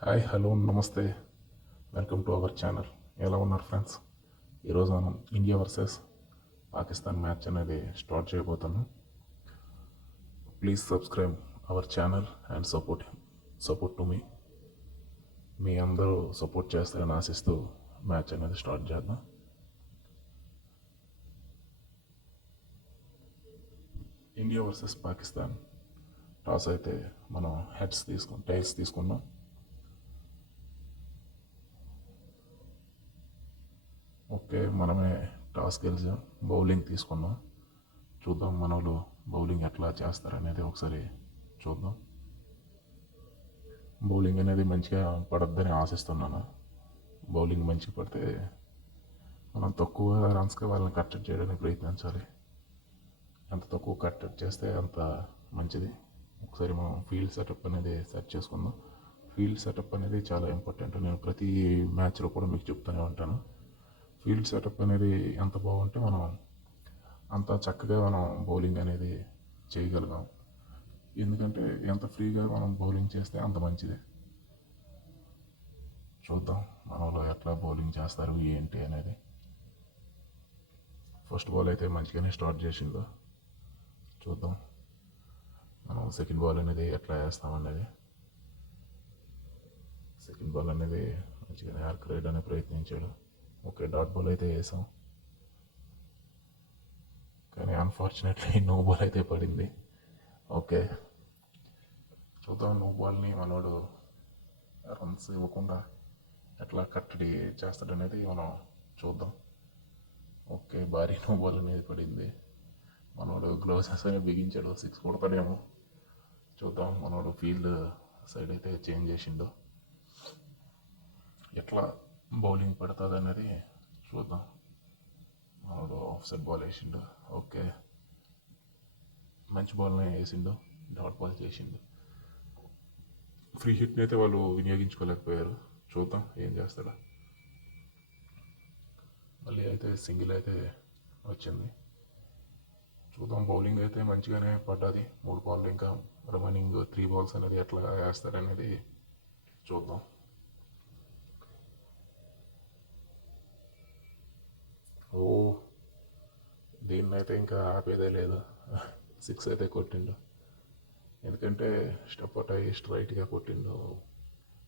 Hi hello నమస్తే, welcome to our channel. ఎలా ఉన్నారు ఫ్రెండ్స్? ఈరోజు మనం ఇండియా వర్సెస్ పాకిస్తాన్ మ్యాచ్ అనేది స్టార్ట్ చేయబోతున్నాం. Please subscribe our channel and support to me. మీ అందరూ సపోర్ట్ చేస్తారని ఆశిస్తూ మ్యాచ్ అనేది స్టార్ట్ చేద్దాం. ఇండియా వర్సెస్ పాకిస్తాన్ టాస్ అయితే మనం టైల్స్ తీసుకున్నాం. ఓకే, మనమే టాస్ గెలిచాం, బౌలింగ్ తీసుకున్నాం. చూద్దాం మనోళ్ళు బౌలింగ్ ఎట్లా చేస్తారనేది ఒకసారి చూద్దాం. బౌలింగ్ అనేది మంచిగా పడద్దని ఆశిస్తున్నాను. బౌలింగ్ మంచిగా పడితే మనం తక్కువ రన్స్కి వాళ్ళని కట్టడి చేయడానికి ప్రయత్నించాలి. ఎంత తక్కువ కట్టడి చేస్తే అంత మంచిది. ఒకసారి మనం ఫీల్డ్ సెటప్ అనేది సెట్ చేసుకుందాం. ఫీల్డ్ సెటప్ అనేది చాలా ఇంపార్టెంట్. నేను ప్రతి మ్యాచ్లో కూడా మీకు చెప్తూనే ఉంటాను. ఫీల్డ్ సెటప్ అనేది ఎంత బాగుంటే మనం అంత చక్కగా మనం బౌలింగ్ అనేది చేయగలిగాం. ఎందుకంటే ఎంత ఫ్రీగా మనం బౌలింగ్ చేస్తే అంత మంచిది. చూద్దాం మనలో ఎట్లా బౌలింగ్ చేస్తారు ఏంటి అనేది. ఫస్ట్ బాల్ అయితే మంచిగానే స్టార్ట్ చేసిండు. చూద్దాం మనం సెకండ్ బాల్ అనేది ఎట్లా వేస్తామనేది. సెకండ్ బాల్ అనేది మంచిగానే యార్క్ రైడ్ అనే ప్రయత్నించాడు. ఓకే, డాట్ బాల్ అయితే వేసాం, కానీ అన్ఫార్చునేట్లీ నో బాల్ అయితే పడింది. ఓకే, చూద్దాం నో బాల్ని మనోడు రన్స్ ఇవ్వకుండా ఎట్లా కట్టడి చేస్తాడనేది మనం చూద్దాం. ఓకే, భారీ నో బాల్ అనేది పడింది. మనోడు గ్లౌసెస్ అని బిగించాడు, 6 కొడతాడేమో. చూద్దాం మనోడు ఫీల్డ్ సైడ్ అయితే చేంజ్ చేసిండు. ఎట్లా బౌలింగ్ పడుతుంది అనేది చూద్దాం. మనోడు ఆఫ్ సైడ్ బాల్ వేసిండు. ఓకే, మంచి బాల్ని వేసిండు, డాట్ బాల్ చేసిండు. ఫ్రీ హిట్ని అయితే వాళ్ళు వినియోగించుకోలేకపోయారు. చూద్దాం ఏం చేస్తాడా. మళ్ళీ అయితే సింగిల్ అయితే వచ్చింది. చూద్దాం, బౌలింగ్ అయితే మంచిగానే పడ్డది. 3 బాల్ ఇంకా రిమైనింగ్ 3 బాల్స్ అనేది ఎట్లా వేస్తారనేది చూద్దాం. ఓ, దీన్నైతే ఇంకా ఆపేదే లేదు. 6 అయితే కొట్టిండు. ఎందుకంటే స్టెప్ అవుట్ అయ్యి స్ట్రైట్గా కొట్టిండు.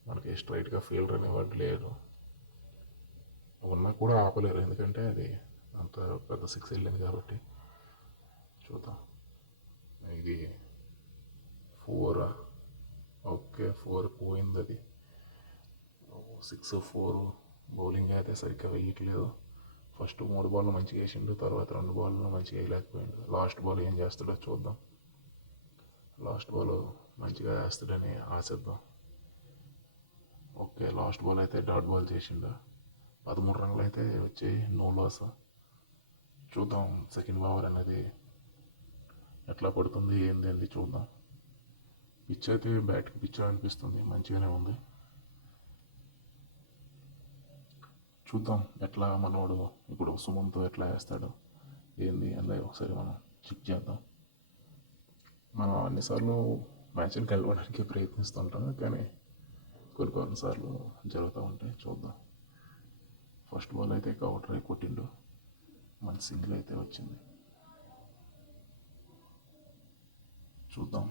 మనకి స్ట్రైట్గా ఫీల్డర్ అనేవాడు లేరు. ఉన్నా కూడా ఆపలేరు, ఎందుకంటే అది అంత పెద్ద 6 వెళ్ళింది కాబట్టి. చూద్దాం. ఇది 4. ఓకే, 4 పోయింది. అది 6 4. బౌలింగ్ అయితే సరిగ్గా వేయట్లేదు. ఫస్ట్ 3 బాల్ మంచిగా వేసిండు, తర్వాత 2 బాల్ మంచిగా వేయలేకపోయిండు. లాస్ట్ బాల్ ఏం చేస్తాడో చూద్దాం. లాస్ట్ బాల్ మంచిగా వేస్తాడని ఆశిద్దాం. ఓకే, లాస్ట్ బాల్ అయితే డాట్ బాల్ చేసిండు. 13 రన్లు అయితే వచ్చి నో లాస్. చూద్దాం సెకండ్ ఓవర్ అనేది ఎట్లా పడుతుంది ఏంది చూద్దాం. పిచ్ అయితే బ్యాటింగ్ పిచ్ అనిపిస్తుంది, మంచిగానే ఉంది. చూద్దాం ఎట్లా మనోడు ఇప్పుడు సుమంత్ ఎట్లా వేస్తాడు ఏంది అనేది ఒకసారి మనం చెక్ చేద్దాం. మనం అన్నిసార్లు మ్యాచ్ని గెలవడానికి ప్రయత్నిస్తుంటాం, కానీ కొన్నిసార్లు జరుగుతూ ఉంటాయి. చూద్దాం. ఫస్ట్ బాల్ అయితే కౌంటర్ అయి కొట్టిండు, మంచి సింగిల్ అయితే వచ్చింది. చూద్దాం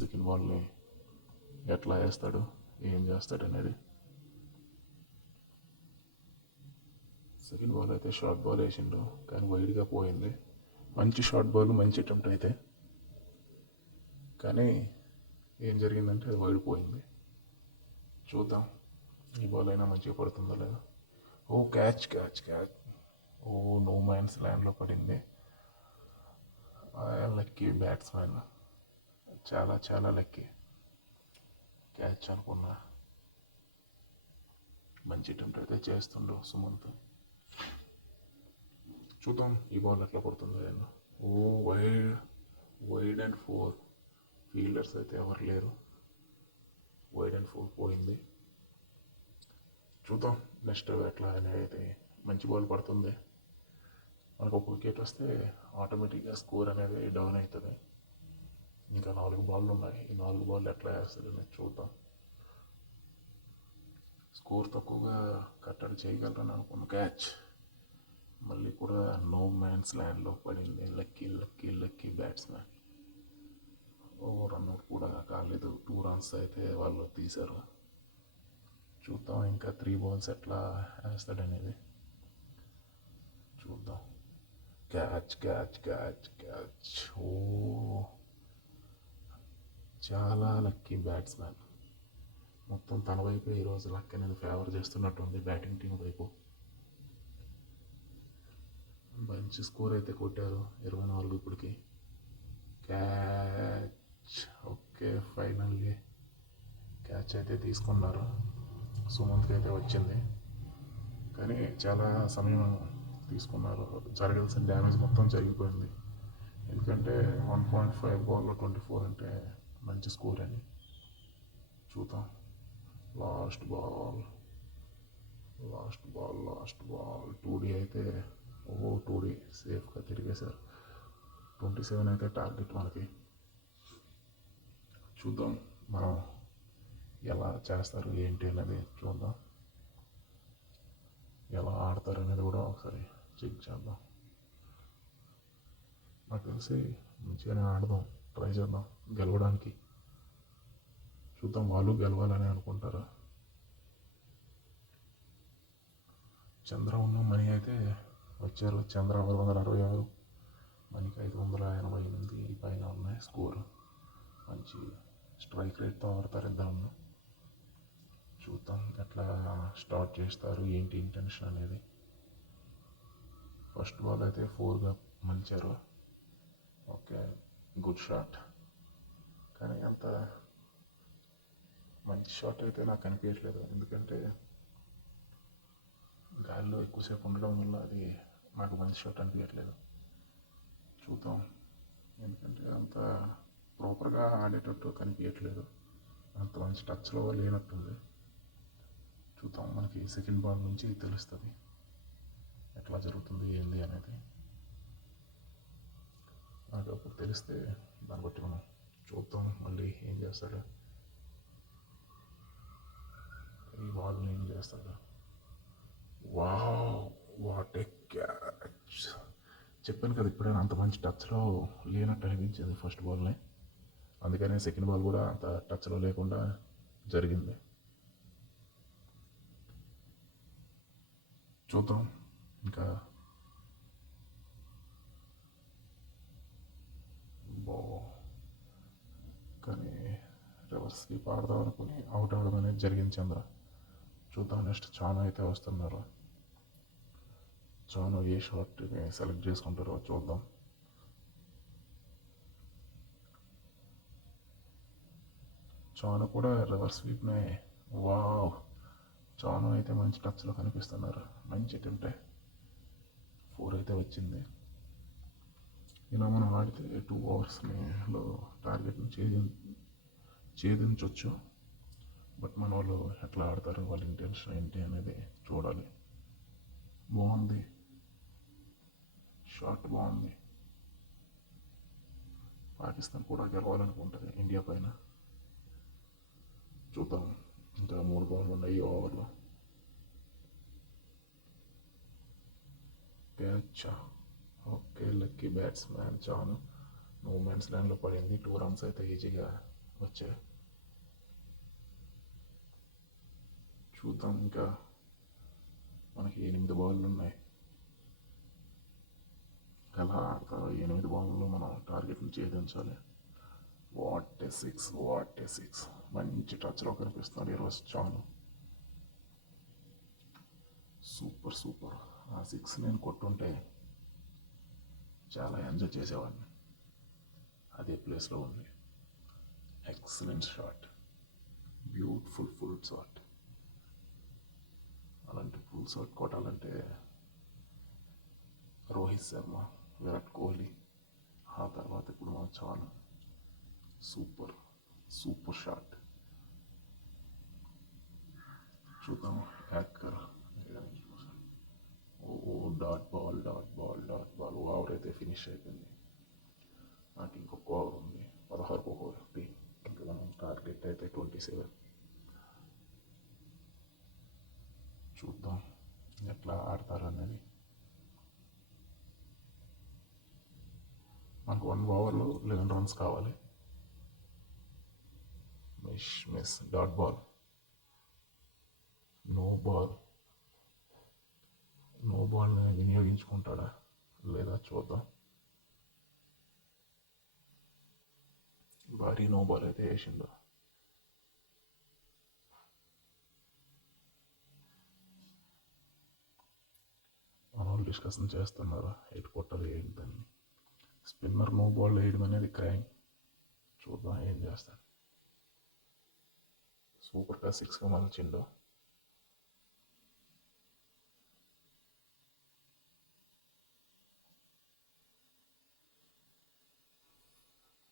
సెకండ్ బాల్ని ఎట్లా వేస్తాడు ఏం చేస్తాడు అనేది. సెకండ్ బాల్ అయితే షార్ట్ బాల్ వేసిండు, కానీ వైడ్గా పోయింది. మంచి షార్ట్ బాల్, మంచి అటెంప్ట్ అయితే, కానీ ఏం జరిగిందంటే అది వైడ్ పోయింది. చూద్దాం ఈ బాల్ అయినా మంచిగా పడుతుందో లేదా. ఓ, క్యాచ్ క్యాచ్ క్యాచ్. ఓ, నో మ్యాన్స్ ల్యాండ్లో పడింది. లక్కీ బ్యాట్స్మెన్, చాలా చాలా లక్కీ. క్యాచ్ అనుకున్నా. మంచి అటెంప్ట్ అయితే చేస్తుండు సుమంత్. చూద్దాం ఈ బాల్ ఎట్లా పడుతుందో ఏమో. ఓ, వైడ్ అండ్ 4. ఫీల్డర్స్ అయితే ఎవరు లేరు. వైడ్ అండ్ 4 పోయింది. చూద్దాం నెక్స్ట్ ఎట్లా అనేది. మంచి బాల్ పడుతుంది. మనకు ఒక వికెట్ వస్తే ఆటోమేటిక్గా స్కోర్ అనేది డౌన్ అవుతుంది. ఇంకా 4 బాళ్ళు ఉన్నాయి. ఈ 4 బాల్ ఎట్లా వేస్తారనేది చూద్దాం. స్కోర్ తక్కువగా కట్టడి చేయగలరని అనుకున్న క్యాచ్ మళ్ళీ కూడా నో మ్యాన్స్ ల్యాండ్లో పడింది. Lucky lucky lucky batsmen. Run out కూడా కాలేదు. 2 runs అయితే వాళ్ళు తీశారు. చూద్దాం ఇంకా 3 balls ఎట్లా వేస్తాడనేది చూద్దాం. Catch catch catch catch. చాలా లక్కీ బ్యాట్స్మెన్. మొత్తం తన వైపు ఈరోజు లక్ అనేది ఫేవర్ చేస్తున్నట్టుంది బ్యాటింగ్ టీం వైపు. మంచి స్కోర్ అయితే కొట్టారు 24 ఇప్పటికి. క్యాచ్. ఓకే, ఫైనల్లీ క్యాచ్ అయితే తీసుకున్నారు. సుమంత్కి అయితే వచ్చింది కానీ చాలా సమయం తీసుకున్నారు. జరగాల్సిన డ్యామేజ్ మొత్తం జరిగిపోయింది. ఎందుకంటే 1.5 బాల్లో 24 అంటే మంచి స్కోర్ అని. చూద్దాం. లాస్ట్ బాల్ 2D అయితే 2D సేఫ్గా తిరిగేశారు. 27 అయితే టార్గెట్ మనకి. చూద్దాం మనం ఎలా చేస్తారు ఏంటి అనేది చూద్దాం. ఎలా ఆడతారు అనేది కూడా ఒకసారి చెక్ చేద్దాం. నాకు తెలిసి మంచిగానే ఆడదాం, ట్రై చేద్దాం గెలవడానికి. చూద్దాం, వాళ్ళు గెలవాలని అనుకుంటారు. చంద్ర ఉన్న మనీ అయితే వచ్చారు. చంద్ర 666, మనకి 588 పైన ఉన్నాయి స్కోర్. మంచి స్ట్రైక్ రేట్తో ఆడతారు ఇద్దరు. చూద్దాం ఎట్లా స్టార్ట్ చేస్తారు ఏంటి ఇంటెన్షన్ అనేది. ఫస్ట్ బాల్ అయితే 4గా మలిచారు. Okay, good shot. కానీ అంత మంచి షాట్ అయితే నాకు కనిపించట్లేదు. ఎందుకంటే గాలిలో ఎక్కువసేపు ఉండడం వల్ల అది నాకు మంచి షాట్ అనిపించట్లేదు. చూద్దాం, ఎందుకంటే అంత ప్రాపర్గా ఆడేటట్టు కనిపించట్లేదు. అంత మంచి టచ్లో లేనట్టుంది. చూద్దాం, మనకి సెకండ్ బాల్ నుంచి తెలుస్తుంది ఎట్లా జరుగుతుంది ఏంది అనేది. మనకు అప్పుడు తెలిస్తే దాన్ని బట్టి మనం చూద్దాం మళ్ళీ ఏం చేస్తాడు, ఈ బాల్ని ఏం చేస్తాడు. Wow, what a catch. చెప్పాను కదా ఇప్పుడైనా అంత మంచి టచ్లో లేనట్టు అనిపించింది ఫస్ట్ బాల్ని. అందుకనే సెకండ్ బాల్ కూడా అంత టచ్లో లేకుండా జరిగింది. చూద్దాం ఇంకా. కానీ రివర్స్ స్వీప్ ఆడదాం అనుకుని అవుట్ అవ్వడం అనేది జరిగింది చంద్ర. చూద్దాం నెక్స్ట్ చాను అయితే వస్తున్నారు. చాను ఏ షాట్ని సెలెక్ట్ చేసుకుంటారో చూద్దాం. చాను కూడా రివర్స్ స్వీప్నే. వావ్, చాను అయితే మంచి టచ్లో కనిపిస్తున్నారు. మంచి అటెంప్టే. 4 అయితే వచ్చింది. ఇలా మనం ఆడితే 2 ఓవర్స్లో టార్గెట్ని ఛేదించవచ్చు. బట్ మన వాళ్ళు ఎట్లా ఆడతారు, వాళ్ళ ఇంటెన్షన్ ఏంటి అనేది చూడాలి. బాగుంది షాట్, బాగుంది. పాకిస్తాన్ కూడా గెలవాలనుకుంటుంది ఇండియా పైన. చూద్దాం, ఇంకా 3 బాల్ ఉన్నాయి ఈ ఓవర్లో. క్యాచ్. ఓకే, లక్కీ బ్యాట్స్మెన్ చాను. నో మ్యాన్స్ ల్యాండ్లో పడింది. 2 runs అయితే ఈజీగా వచ్చాయి. చూద్దాం, ఇంకా మనకి 8 బాళ్ళు ఉన్నాయి. ఎలా ఆడతారో 8 బాల్లో మనం టార్గెట్ని ఛేదించాలి. What a six. మంచి టచ్లో కనిపిస్తున్నాడు ఈరోజు చాను. సూపర్. ఆ 6 నేను కొట్టుంటే చాలా ఎంజాయ్ చేసేవాడిని. అదే ప్లేస్లో ఉంది. Excellent shot, beautiful full shot. అలాంటి ఫుల్ షాట్ కొట్టాలంటే రోహిత్ శర్మ, విరాట్ కోహ్లీ, ఆ తర్వాత ఇప్పుడు మన చాను. Super shot. చూద్దాం యాక్కర్. డాట్ బాల్ ఓవర్ అయితే ఫినిష్ అయిపోయింది. నాకు ఇంకొక ఓవర్ ఉంది. 16 ఒకటి. ఇంకా మనం టార్గెట్ అయితే 27. చూద్దాం ఎట్లా ఆడతారు అనేది. మనకు 1 ఓవర్లో 11 రన్స్ కావాలి. మిస్ డాట్ బాల్, నో బాల్ని వినియోగించుకుంటాడా లేదా చూద్దాం. భారీ నో బాల్ అయితే వేసిండు. మన వాళ్ళు డిస్కషన్ చేస్తున్నారు ఎటు కొట్టాలి ఏంటని. స్పిన్నర్ నో బాల్ వేయడం అనేది క్రైమ్. చూద్దాం ఏం చేస్తాడు. సూపర్గా 6గా మలిచిండు.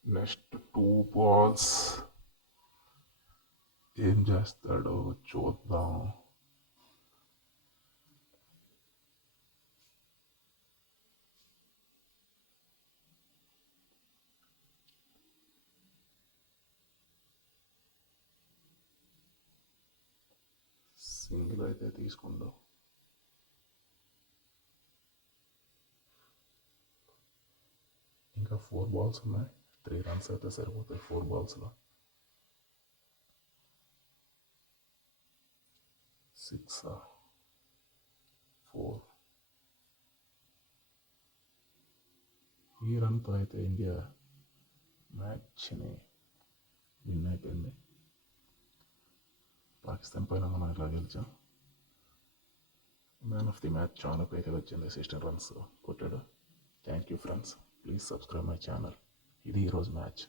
నెక్స్ట్ 2 balls ఏం చేస్తాడో చూద్దాం. సింగిల్ అయితే తీసుకుందాం. ఇంకా 4 balls ఉన్నాయి. 3 runs అయితే సరిపోతాయి 4 ballsలో. 6 4. ఈ రన్తో అయితే ఇండియా మ్యాచ్ని విన్ అయిపోయింది. పాకిస్తాన్ పైన మనం ఇట్లా గెలిచాం. మ్యాన్ ఆఫ్ ది మ్యాచ్ చానుకు అయితే వచ్చింది. 16 runs కొట్టాడు. Thank you friends. Please subscribe my channel. ఇది ఈరోజు మ్యాచ్.